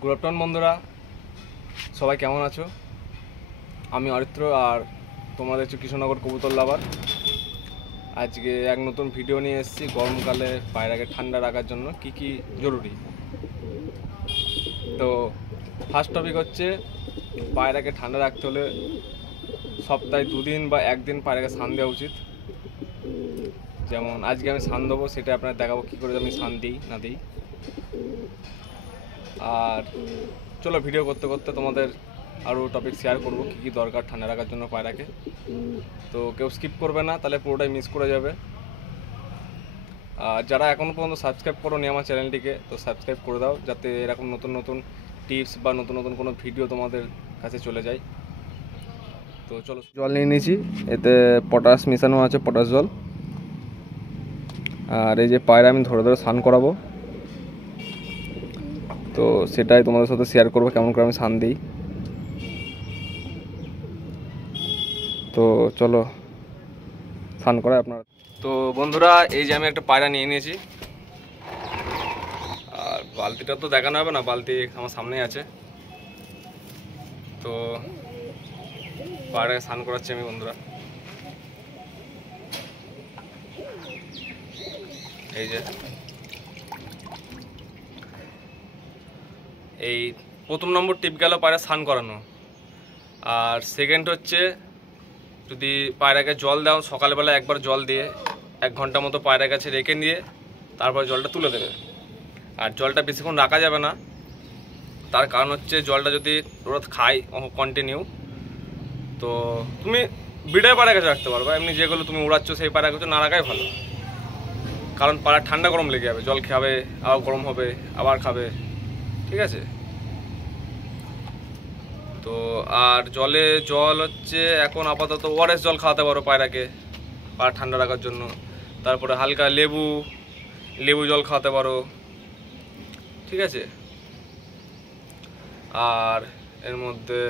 Good afternoon বন্ধুরা, সবাই কেমন আছো? আমি অরিত্র আর তোমাদের হচ্ছে কৃষ্ণনগর কবুতর লাভার। আজকে এক নতুন ভিডিও নিয়ে এসেছি গরমকালে পায়রাকে ঠান্ডা রাখার জন্য কি কি জরুরি। তো ফার্স্ট টপিক হচ্ছে পায়রাকে ঠান্ডা রাখতে হলে সপ্তাহে 2 দিন বা 1 দিন পায়রাকে স্নান দেওয়া উচিত। যেমন আজকে আমি স্নান দেবো, সেটা আপনার দেখাবো কী করে আমি স্নান দিই না দিই। আর চলো ভিডিও করতে করতে তোমাদের আরও টপিক শেয়ার করবো কী কী দরকার ঠান্ডা রাখার জন্য পায়রাকে। তো কেউ স্কিপ করবে না, তাহলে পুরোটাই মিস করে যাবে। আর যারা এখনও পর্যন্ত সাবস্ক্রাইব করোনি আমার চ্যানেলটিকে, তো সাবস্ক্রাইব করে দাও, যাতে এরকম নতুন নতুন টিপস বা নতুন নতুন কোনো ভিডিও তোমাদের কাছে চলে যায়। তো চলো, জল নিয়ে নিয়েছি, এতে পটাশ মেশানো আছে, পটাশ জল। আর এই যে পায়রা আমি ধরে ধরে স্নান করাবো, তো সেটাই তোমাদের সাথে শেয়ার করবো কেমন করে আমি স্নান দিই। তো চলো স্নান করাই আপনারা। তো বন্ধুরা, এই যে আমি একটা পায়রা নিয়ে নিয়েছি, আর বালতিটা তো দেখানো হবে না, বালতি আমার সামনেই আছে। তো পায়রাকে স্নান করাচ্ছি আমি বন্ধুরা। এই যে এই প্রথম নম্বর টিপ গেল পায়রা স্নান করানো। আর সেকেন্ড হচ্ছে, যদি পায়রাকে জল দাও সকালবেলা একবার জল দিয়ে 1 ঘন্টা মতো পায়রার কাছে রেখে দিয়ে তারপর জলটা তুলে দেবে। আর জলটা বেশিক্ষণ রাখা যাবে না, তার কারণ হচ্ছে জলটা যদি ওরা খায় কন্টিনিউ, তো তুমি বিড়ায় পায়রার কাছে রাখতে পারবে। এমনি যেগুলো তুমি উড়াচ্ছ সেই পায়রার কাছে না রাখাই ভালো, কারণ পায়রা ঠান্ডা গরম লেগে যাবে, জল খাবে আবার গরম হবে আবার খাবে, ঠিক আছে? তো আর জল হচ্ছে এখন আপাতত ওআরএস জল খাওয়াতে পারো পায়রাকে, পায়রা ঠান্ডা রাখার জন্য। তারপরে হালকা লেবু জল খাওয়াতে পারো, ঠিক আছে? আর এর মধ্যে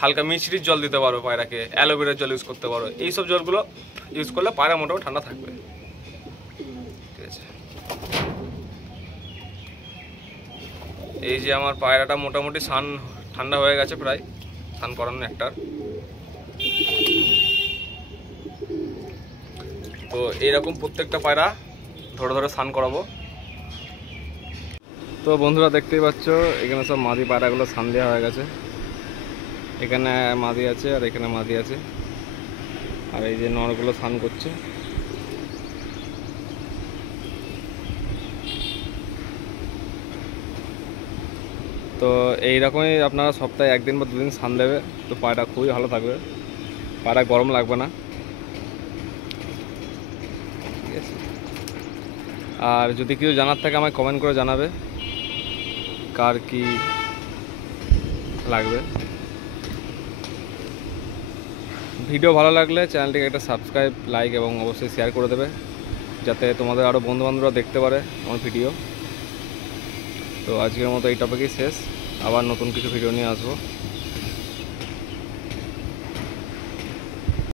হালকা মিষ্টির জল দিতে পারো পায়রাকে, অ্যালোভেরার জল ইউজ করতে পারো। এইসব জলগুলো ইউজ করলে পায়রা মোটামুটি ঠান্ডা থাকবে, ঠিক আছে? এই যে আমার পায়রাটা মোটামুটি ঠান্ডা হয়ে গেছে, প্রায় স্নান করানো একটার। তো এইরকম প্রত্যেকটা পায়রা ধরে ধরে স্নান করাবো। তো বন্ধুরা, দেখতেই পাচ্ছ এখানে সব মাদি পায়রাগুলো স্নান দেওয়া হয়ে গেছে। এখানে মাদি আছে আর এখানে মাদি আছে, আর এই যে নরগুলো স্নান করছে। তো এইরকমই আপনারা সপ্তাহে 1 দিন বা 2 দিন স্নান দেবে, তো পায়রা খুবই ভালো থাকবে, পায়রা গরম লাগবে না, ঠিক আছে? আর যদি কিছু জানার থাকে আমায় কমেন্ট করে জানাবে কার কি লাগবে। ভিডিও ভালো লাগলে চ্যানেলটিকে একটা সাবস্ক্রাইব, লাইক এবং অবশ্যই শেয়ার করে দেবে, যাতে তোমাদের আরও বন্ধুবান্ধবরা দেখতে পারে আমার ভিডিও। তো আজকের মতো এই টপিকই শেষ, আবার নতুন কিছু ভিডিও নিয়ে আসবো।